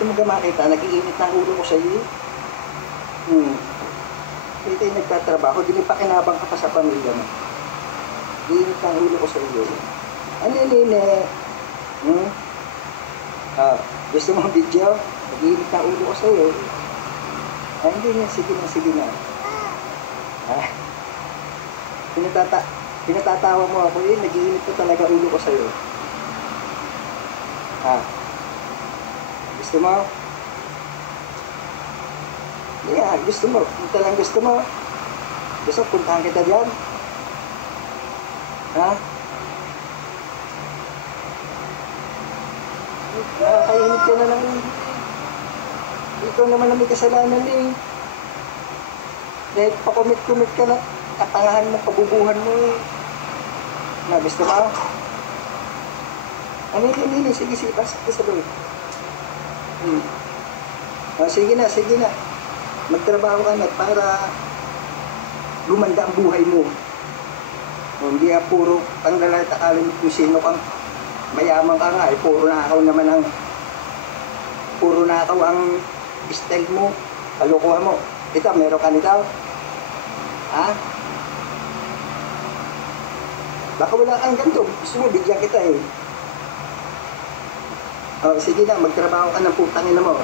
Gusto mo ka makita, nag-iinit ng ulo ko sa iyo. Hindi tayo nagtatrabaho, di pakinabang ka pa sa pamilya mo. Iinit ng ulo ko sa iyo. Ano nene? Gusto mo video? Nag-iinit ng ulo ko sa iyo. Hindi na, sige na, sige na. Pinatatawa mo ako nag-iinit ko talaga ulo ko sa iyo. Gusto mo? Yeah, gusto mo. Ito lang gusto mo. Gusto, puntahan kita dyan. Nakakainit ka na lang. Ikaw naman na may kasalanan eh. Dahil pakumit-kumit ka na. Katangahan mo, kabubuhan mo eh. Gusto mo? Hindi. Sige, pasok ka sa doon. Sige na. Magtrabaho ka na para lumanda ang buhay mo. Hindi puro panglalait alam kung sino kang mayaman ka nga. Puro nakaw ang style mo. Kalukuhan mo. Ito, meron ka nito. Baka wala kang ganito. Gusto mo, bigyan kita eh. Sige na, magtrabaho ka ng putangin na mo.